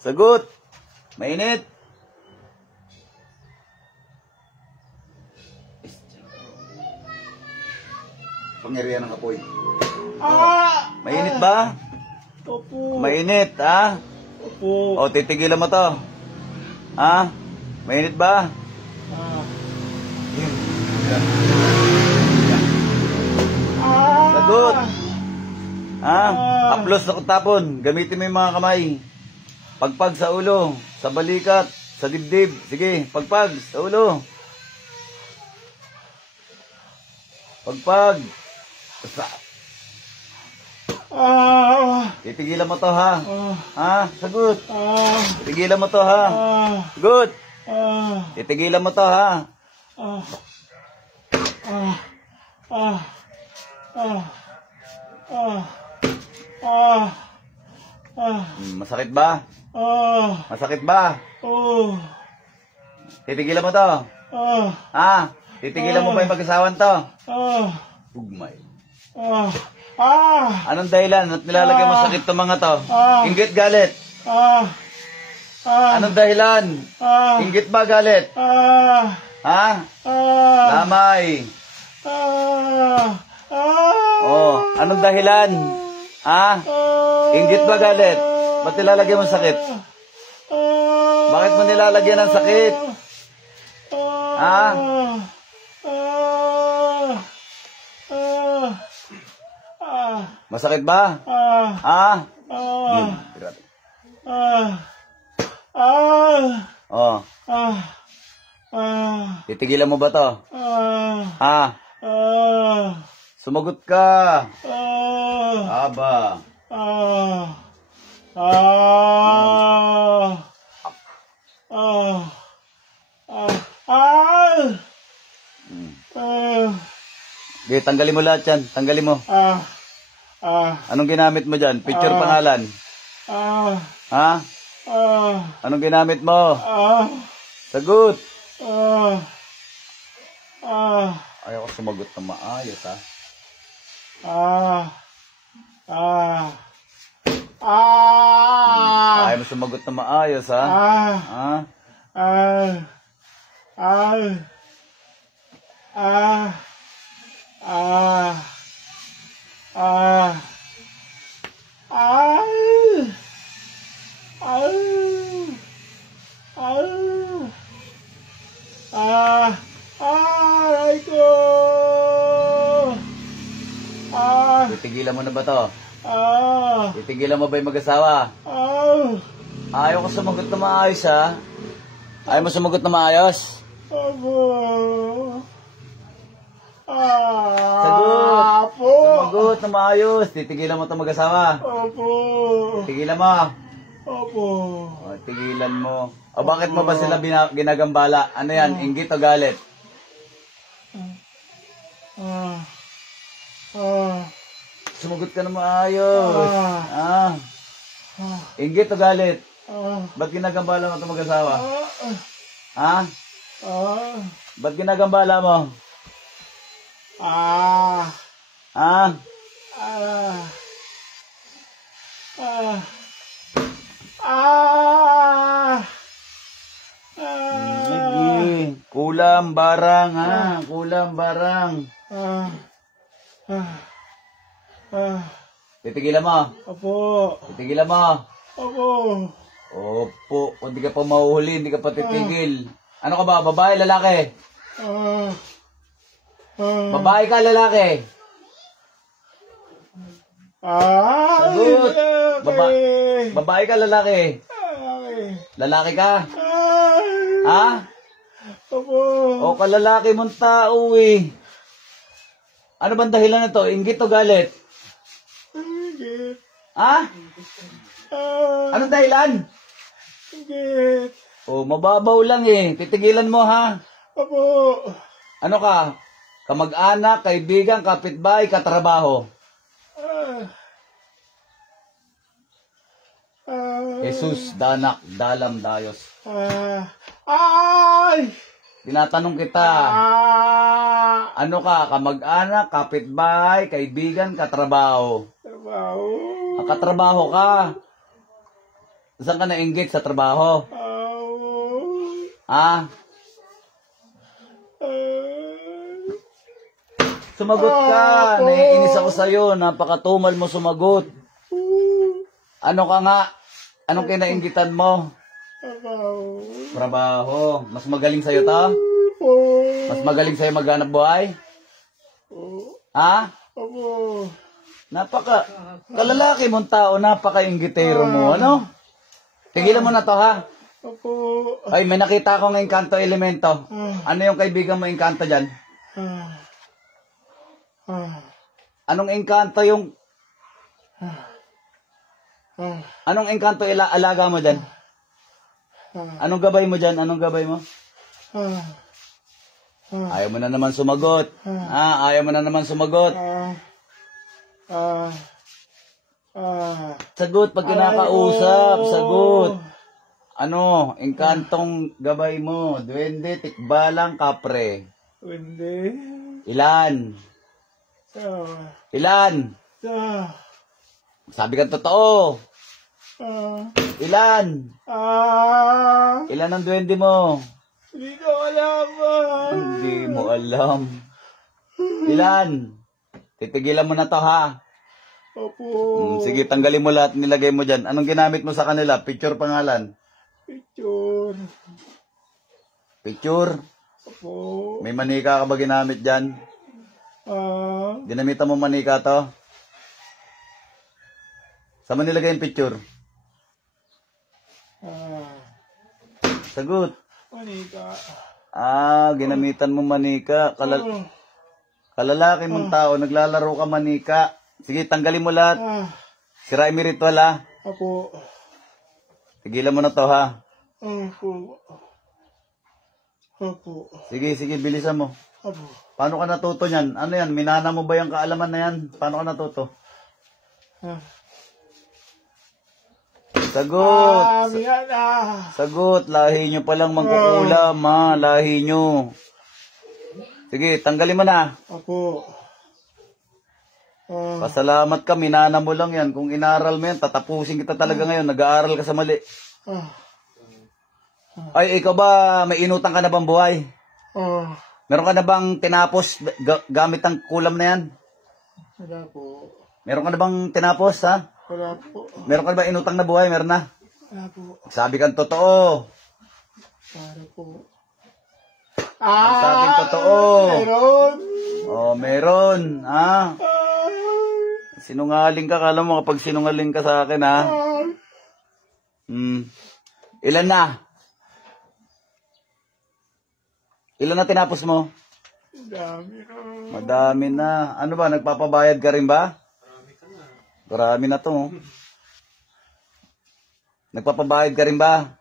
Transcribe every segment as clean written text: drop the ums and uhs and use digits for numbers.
Sagot. Mainit. Pangyarihan ng apoy. Mainit ba? Opo. Mainit, ha? Opo. O, titigilan mo to. Ha? Mainit ba? Sagot. Ha? Aplos na tapon. Gamitin mo yung mga kamay. Pagpag sa ulo, sa balikat, sa dibdib. Sige, pagpag sa ulo. Pagpag. Titigilan mo to, ha? Ha? Sagot. Titigilan mo to, ha? Sagot. Titigilan mo to, ha? Masakit ba? Masakit ba? Titigilan mo to? Ha? Titigilan mo ba yung mag-asawan to? Ugmay. Anong dahilan at nilalagay mo sakit to mga to? Inggit, galit? Anong dahilan? Inggit ba, galit? Ha? Lamay. Oh, anong dahilan? Ha? Inggit ba, galit? Ba't nilalagay mo sakit? Bakit mo nilalagyan ng sakit? Ha? Masakit ba? Ha? Oh. Titigilan mo ba to? Ha? Sumagot ka. Aba. Di, tanggalin mo lahat yan. Tanggalin mo. Anong ginamit mo dyan? Picture pangalan. Ha? Anong ginamit mo? Sagot. Ayaw ko sumagot na maayos, ha? Ayaw mo sumagot na maayos, ha? Aray ko! Titigilan mo na ba to? Titigilan mo ba yung mag-asawa? Ayaw ko sumagot na maayos, ha? Ayaw mo sumagot na maayos? Sagot! Sumagot na maayos. Titigilan mo ito mag-asawa? Titigilan mo? O, tigilan mo. O, bakit mo ba sila ginagambala? Ano yan? Inggit o galit? Sumagot ka na maayos. Inggit o galit? Ba't ginagambala mo ito mag-asawa? Ha? Ba't ginagambala mo? Ha? Kulang barang, ha? Kulang barang. Titigilan mo? Opo. Titigilan mo? Opo. Opo. Kung di ka pa mahuhuli, hindi ka pa titigil. Ano ka ba? Babae, lalaki? Babae ka, lalaki? Sagot. Babae ka, lalaki? Lalaki ka? Ha? Opo. O kalalaki mong tao, eh. Ano bang dahilan na to? Inggit o galit? Inggit. Ha? Anong dahilan? Inggit. O, mababaw lang, eh. Titigilan mo, ha? Opo. Ano ka? Kamag-anak, kaibigan, kapitbahay, katrabaho? Jesus, danak, dalam, dayos. Ay! Tinatanong kita, ano ka? Kamag-anak, kapitbahay, kaibigan, katrabaho? Trabaho. Katrabaho ka. Saan ka nainggit? Sa trabaho? Ah. Ha? Sumagot ka. Naiinis ako sa'yo. Napakatumal mo sumagot. Ano ka nga? Anong kinainggitan mo? Trabaho. Mas magaling sa'yo to? Mas magaling sa'yo maghanap buhay? Ha? Kalalaki mong tao, napaka-inggitero mo, ano? Tigilan mo na to, ha? Ay, may nakita akong engkanto elemento. Ano yung kaibigan mo engkanto dyan? Anong engkanto yung... Anong engkanto alaga mo dyan? Anong gabay mo dyan? Anong gabay mo? Ayaw mo na naman sumagot. Ayaw mo na naman sumagot. Sagot pag kinakausap. Sagot. Ano? Engkantong gabay mo. Duwende, tikbalang, kapre. Duwende. Ilan? Ilan? Sabi ka totoo. Ilan? Ilan ang duwende mo? Hindi ko alam. Hindi mo alam. Ilan? Titigilan mo na to, ha? Opo. Sige, tanggalin mo lahat, nilagay mo dyan. Anong ginamit mo sa kanila? Picture, pangalan? Picture. Picture? Opo. May manika ka ba ginamit dyan? Ginamitan mo manika to? Saan mo nilagay yung picture? Sagot. Manika. Ginamitan mo manika. Kalalaki mong tao, naglalaro ka manika. Sige, tanggalin mo lahat. Sirain mo ritual, ha? Apo. Tigilan mo na to, ha? Apo. Apo. Sige, bilisan mo. Apo. Paano ka natuto niyan? Ano yan? Minana mo ba yung kaalaman na yan? Paano ka natuto? Sagot. Sagot. Lahi nyo palang mangkukulam, ha? Lahi nyo. Sige, tanggalin mo na. Apo. Pasalamat ka, minana mo lang yan. Kung inaral mo yan, tatapusin kita talaga ngayon. Nag-aaral ka sa mali. Ay, ikaw ba, may inutang ka na bang buhay? Meron ka na bang tinapos gamit ang kulam na yan? Wala po. Meron ka na bang tinapos, ha? Wala po. Meron ka na bang inutang na buhay? Meron na? Wala po. Sabi kang totoo. Para po. Sabing totoo. Meron. Meron, ha? Sinungaling ka, kala mo kapag sinungaling ka sa akin, ha? Ilan na? Ilan na tinapos mo? Madami na. Madami na. Ano ba, nagpapabayad ka rin ba? Marami na to. Nagpapabayad ka rin ba?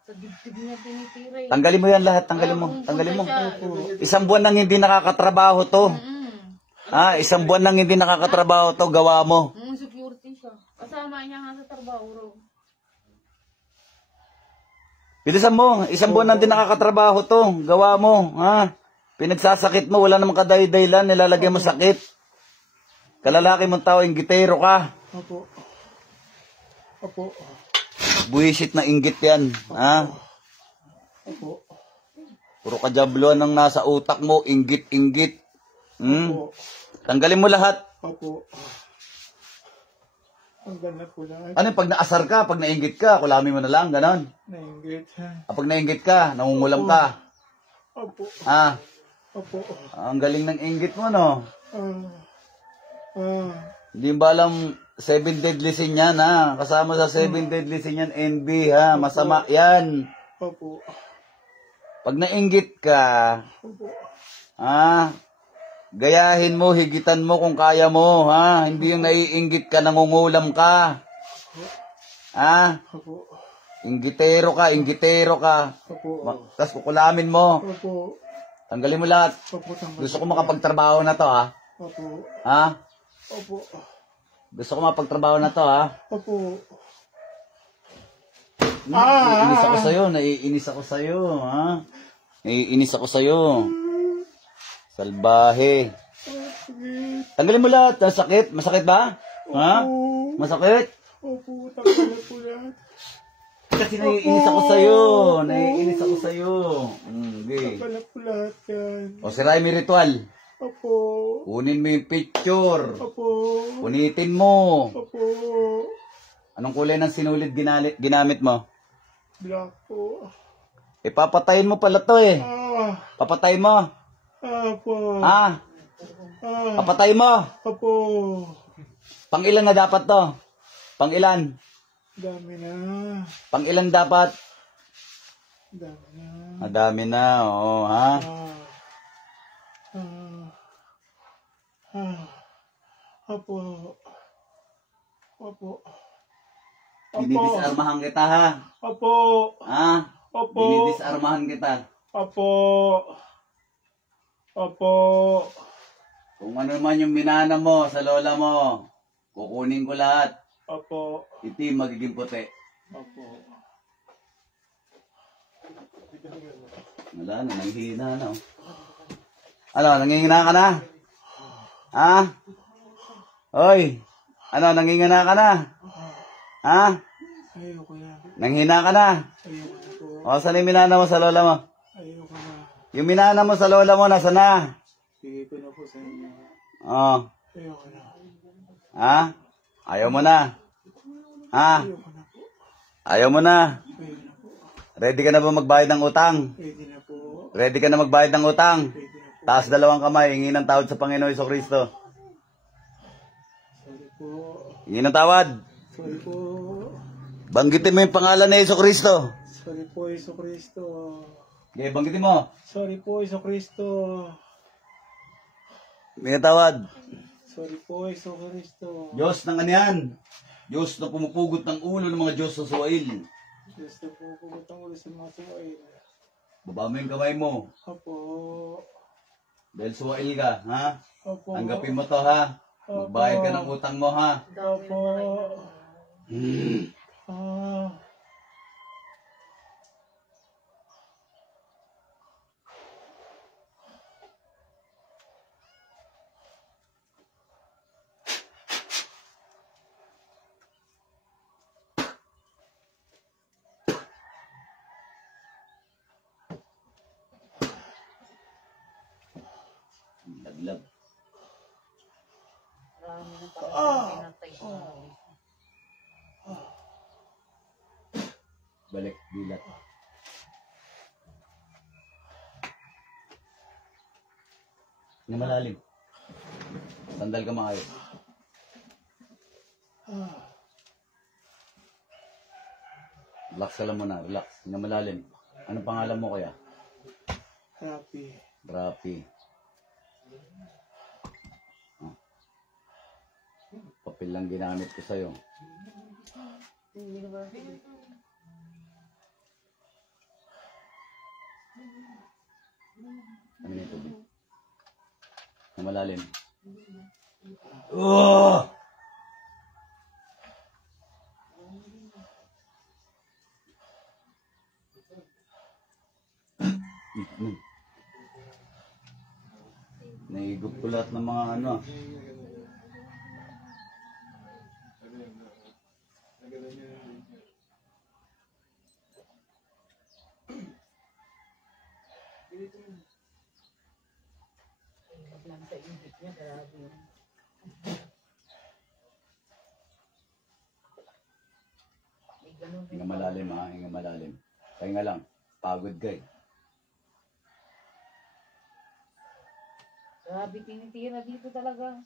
Tanggalin mo yan lahat, tanggalin mo. Isang buwan nang hindi nakakatrabaho to. Isang buwan nang hindi nakakatrabaho to, gawa mo. Security siya. Kasama niya nga sa trabaho ro. Bilisan mo, isang buwan nang hindi nakakatrabaho to, gawa mo. Pinagsasakit mo, wala namang kaday-daylan, nilalagay mo sakit. Kalalaki mong tao, inggitero ka. Apo. Apo. Buwisit na inggit yan. Apo. Puro kajabluan ang nasa utak mo, inggit-inggit. Apo. Tanggalin mo lahat. Apo. Ang ganda po lang. Ano pag naasar ka, pag nainggit ka, kulamin mo na lang, ganon. Nainggit. Pag nainggit ka, nangungulam ka. Apo. Apo. Ang galing ng inggit mo, no? Hindi ba alam, 7 deadly sin yan, ha? Kasama sa 7 deadly sin yan, envy, ha? Masama yan. Apo. Pag nainggit ka, gayahin mo, higitan mo kung kaya mo, ha? Hindi yung naiinggit ka, nangungulam ka. Apo. Inggitero ka. Apo. Tapos kukulamin mo. Apo. Tanggalin mo lahat. Apo. Gusto ko makapagtrabaho na to, ha? Apo. Apo. Gusto ko makapagtrabaho na to, ha? Opo. Naiinis ako sa'yo, ha? Naiinis ako sa'yo. Salbahe. Tanggalin mo lahat. Sakit? Masakit ba? Ha? Masakit? Opo, tanggalin po lahat. kasi naiinis ako sa'yo. Naiinis ako sa'yo. Okay. Akala ko lahat yan. O sirain mo yung ritual. Opo. Kunin mo yung picture. Opo. Punitin mo. Opo. Anong kulay ng sinulid ginamit mo? Black po. Papatayin mo pala to eh. Papatayin mo. Opo. Papatayin mo. Opo. Pang-ilan na dapat to? Pang-ilan? Dami na. Pang-ilan dapat? Dami na. Madami na, oo, ha? Opo. Opo. Dinidisarmahan kita, ha? Opo. Ha? Opo. Dinidisarmahan kita. Opo. Opo. Kung ano man yung minana mo sa lola mo, kukunin ko lahat. Opo. Itim, magiging puti. Opo. Wala na, nanghihina na. Ano, nangingina ka na? Ha? Hoy! Ano, nangingina ka na? Ha? Ayoko na. Nanghina ka na? Ayoko na po. O, saan yung minana mo sa lola mo? Ayoko na. Yung minana mo sa lola mo, nasa na? Bigay ko na po sa inyo. O. Ayoko na. Ha? Ayaw mo na? Ha? Ayoko na po. Ayaw mo na? Ayoko na po. Ready ka na ba magbayad ng utang? Pwede na po. Ready ka na magbayad ng utang? Pwede na po. Taas dalawang kamay, hingi ng tawad sa Panginoon Jesucristo. Sorry po. Hingi ng tawad. Sorry po. Banggitin mo yung pangalan ni Jesucristo. Sorry po, Iso Kristo. Okay, banggitin mo. Sorry po, Iso Kristo. Hingi ng tawad. Sorry po, Iso Kristo. Diyos ng ano yan? Diyos na pumupugot ng ulo ng mga Diyos sa suwail. Diyos na po, pagkatang ulo sa mga suwain. Baba mo yung kamay mo. Opo. Dahil suwail ka, ha? Opo. Tanggapin mo to, ha? Magbayad ka ng utang mo, ha? Opo. Ah. Laglag. Marami ng pinatay ko. Balik, dilat. Hindi malalim. Sandal ka maayos. Relax ka lang muna, relax. Hindi malalim. Anong pangalan mo kaya? Happy. Rapi. Oh. Papel lang ginamit ko sa'yo. Ano yung tubig? Na malalim. Oh! Naigop ko lahat ng mga ano. Hinga malalim ha, hinga malalim. Pahinga lang, pagod ka eh. Grabe, tinitira dito talaga.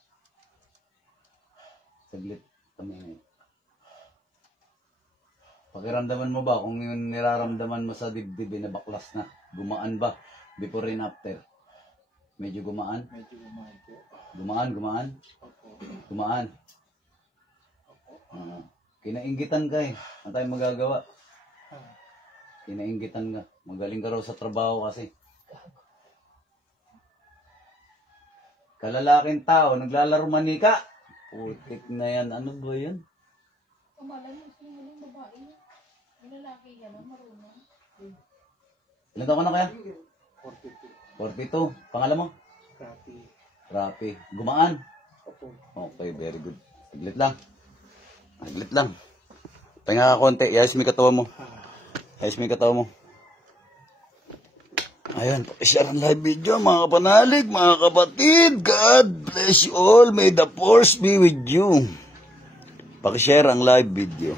Saglit, tumingin. Pakiramdaman mo ba kung yung niraramdaman mo sa dibdib na baklas na? Gumaan ba? Before and after? Medyo gumaan? Medyo gumaan po. Gumaan? Opo. Gumaan? Kinainggitan ka eh. Ano tayong magagawa? Kinainggitan ka. Magaling ka raw sa trabaho kasi. Kalalaking tao, naglalaro manika. Putik na yan. Ano ba yan? Kamalan mo siya ng babae. Yung lalaki yan, marunong. Ilan taon ka na kaya? 42. 42. Pangalan mo? Happy. Rapi. Gumaan? Opo. Okay, very good. Saglit lang. Saglit lang. Pahinga ka konti. Iayos mo yung katawan mo. Iayos mo yung katawan mo. Ayan, pakishare ang live video, mga kapanalig, mga kapatid. God bless you all. May the force be with you. Pakishare ang live video.